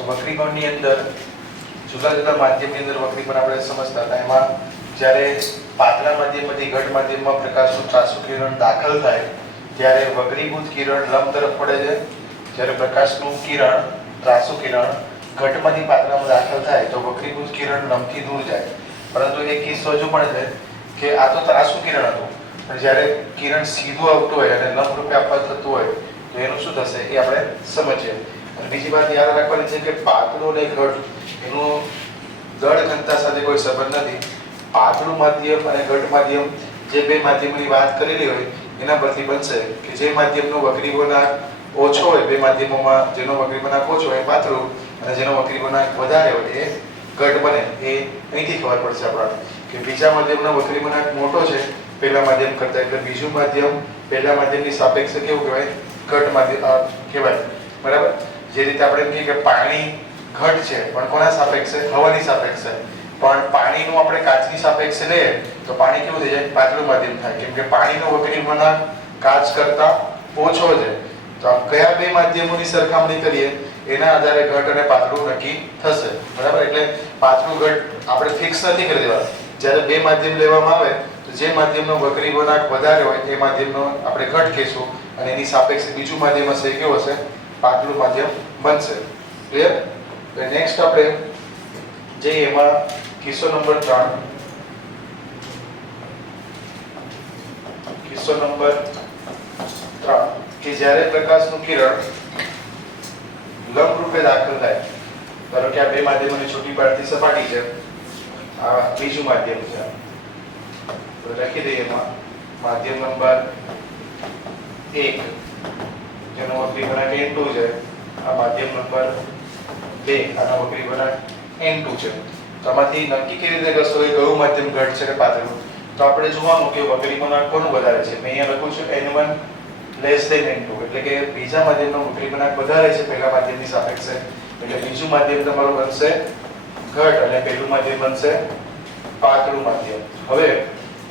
તો વક્રીકોણની અંદર જુદા જુદા માધ્યમની અંદર વક્રીકોણ આપણે સમજતા હતા. એમાં જ્યારે પાતળા માધ્યમમાંથી ઘટ માધ્યમમાં પ્રકાશનું ત્રાંસુ કિરણ દાખલ થાય ત્યારે વક્રીભૂત કિરણ લંબ તરફ પડે છે. જ્યારે પ્રકાશનું કિરણ ત્રાંસુ કિરણ ઘટમાંથી પાતળામાં દાખલ થાય તો વક્રીભૂત કિરણ લંબથી દૂર જાય. પરંતુ એક કિસ્સો હજુ પણ છે કે આ તો ત્રાંસુ કિરણ હતું, પણ જ્યારે કિરણ સીધું આવતું હોય અને લંબ રૂપે આપવા થતું હોય તો એનું શું થશે એ આપણે સમજીએ. અને બીજી વાત યાદ રાખવાની છે કે પાતળું અને ઘટ એનું દળ ઘનતા સાથે કોઈ સંબંધ નથી. પાતળું માધ્યમ અને ઘટ માધ્યમ જે બે માધ્યમોની વાત કરેલી હોય એના પરથી બનશે કે જે માધ્યમનો વક્રી ગુણાંક ઓછો હોય, બે માધ્યમોમાં જેનો વક્રી ગુણાંક ઓછો હોય પાતળું અને જેનો વક્રી ગુણાંક વધારે હોય એ ઘટ બને. એ અહીંથી ખબર પડશે આપણને કે બીજા માધ્યમનો વક્રી ગુણાંક મોટો છે પહેલા માધ્યમ કરતા, એટલે બીજું માધ્યમ પહેલા માધ્યમની સાપેક્ષે કેવું કહેવાય? ઘટ માધ્યમ કહેવાય. બરાબર? જે રીતે આપણે કહીએ કે પાણી ઘટ છે પણ કોના સાપેક્ષે? હવાની સાપેક્ષે. પણ પાણીનું આપણે કાચની સાપેક્ષે લઈએ તો પાણી કેવું થઈ જાય? પાતળું માધ્યમ થાય, કેમ કે પાણીનો વક્રી ગુણાંક કાચ કરતા ઓછો છે. તો કયા બે માધ્યમોની સરખામણી કરીએ એના આધારે ઘટ અને પાતળું નક્કી થશે. બરાબર? એટલે પાતળું ઘટ આપણે ફિક્સ નથી કરી દેવા. જ્યારે બે માધ્યમ લેવામાં આવે તો જે માધ્યમનો વક્રી ગુણાંક વધારે હોય એ માધ્યમનો આપણે ઘટ કહીશું અને એની સાપેક્ષે બીજું માધ્યમ હશે એ કેવું હશે? પાતળું માધ્યમ બનશે. ક્લિયર? તો નેક્સ્ટ આપણે જઈએ એમાં કિસ્સો નંબર 3. કિસ્સો નંબર 3 કે જ્યારે પ્રકાશનું કિરણ લંબ રૂપે દાખલ થાય, ધારો કે આ બે માધ્યમોની છૂટી પાડતી સપાટી છે, આ બીજું માધ્યમ છે, તો લખી દઈએ એમાં માધ્યમ નંબર 1 જેનો વક્રી ગુણાંક n2 છે, આ માધ્યમ નંબર 2 આનો વક્રી ગુણાંક n2 છે. તો આમાંથી નક્કી કેવી રીતે કરશો કે કયું માધ્યમ ઘટ છે કે પાતળું? તો આપણે જોવાનું કે વક્રી ગુણાંક કોનું વધારે છે. મેં અહીંયા લખ્યું છે n1 લેસ ધેન n2, એટલે કે બીજા માધ્યમનો વક્રી ગુણાંક વધારે છે પહેલા માધ્યમની સાપેક્ષે, એટલે બીજું માધ્યમ તમારું બનશે ઘટ અને પહેલું માધ્યમ બનશે પાતળું માધ્યમ. હવે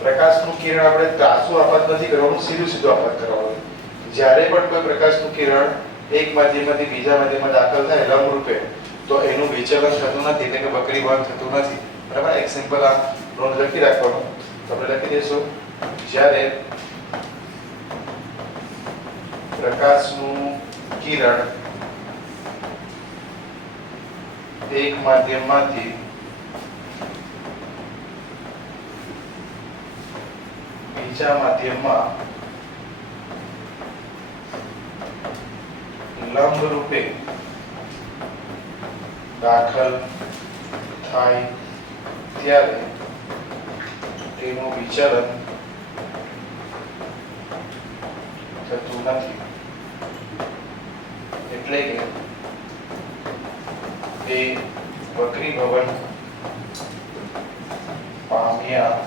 પ્રકાશનું કિરણ આપણે ત્રાંસુ આપાત નથી કરવાનું, સીધું સીધું આપાત કરવાનું. જ્યારે પણ કોઈ પ્રકાશનું કિરણ એક માધ્યમમાંથી બીજા માધ્યમમાં દાખલ થાય લંબ રૂપે તો એનું વિચલન થતું નથી, એટલે કે વક્રીભવન થતું નથી. બરાબર? એક સિમ્પલ આ નોંધ લખી રાખવાનું. તો આપણે લખી દઈશું જ્યારે પ્રકાશનું કિરણ એક માધ્યમમાંથી બીજા માધ્યમમાં લંબ રૂપે દાખલ થાય ત્યારે તેનું વિચલન થતું નથી. એટલે કે એ વક્રીભવન પામ્યા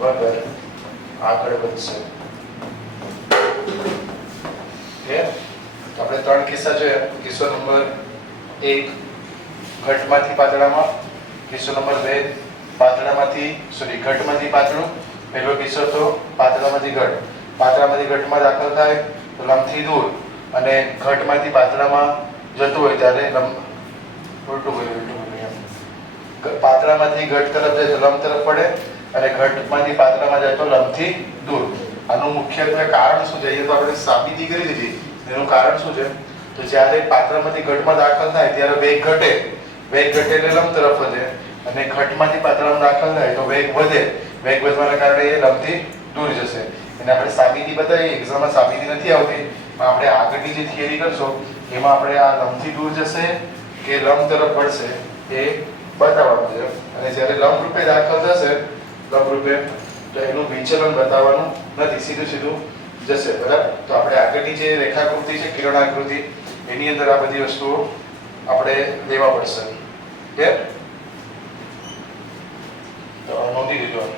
વગર આગળ વધશે. તો આપણે 3 કિસ્સા જોયા. કિસ્સો નંબર 1 ઘટમાંથી પાતળામાં, કિસ્સો નંબર 2 ઘટમાંથી પાતળું. પહેલો કિસ્સો તો પાતળામાંથી ઘટ. પાતળામાંથી ઘટમાં દાખલ થાય તો લંબથી દૂર, અને ઘટમાંથી પાતળામાં જતું હોય ત્યારે પાતળામાંથી ઘટ તરફ જાય તો લંબ તરફ પડે અને ઘટમાંથી પાતળામાં જાય તો લંબથી દૂર. આનું મુખ્યત્વે કારણ શું છે? એ તો આપણે સાબિતી કરી દીધી. એનું કારણ શું છે? તો જ્યારે પાતળામાંથી ઘટમાં દાખલ થાય ત્યારે વેગ ઘટે. વેગ ઘટે એટલે લંબ તરફ વધે, અને ઘટમાંથી પાતળામાં દાખલ થાય તો વેગ વધે. વેગ વધવાના કારણે એ લંબથી દૂર જશે. એને આપણે સાબિતી બતાવી. એક્ઝામમાં સાબિતી નથી આવતી, આપણે આગળની જે થિયરી કરશો એમાં આપણે આ લંબથી દૂર જશે કે લંબ તરફ વળશે એ બતાવવાનું છે. અને જ્યારે લંબ રૂપે દાખલ થશે લંબ રૂપે તો એનું વિચલન બતાવવાનું નથી, સીધું સીધું જશે. બરાબર? તો આપણે આગળની જે રેખાકૃતિ છે કિરણાકૃતિ એની અંદર આ બધી વસ્તુઓ આપણે લેવા પડશે. તો નોંધી દીધું.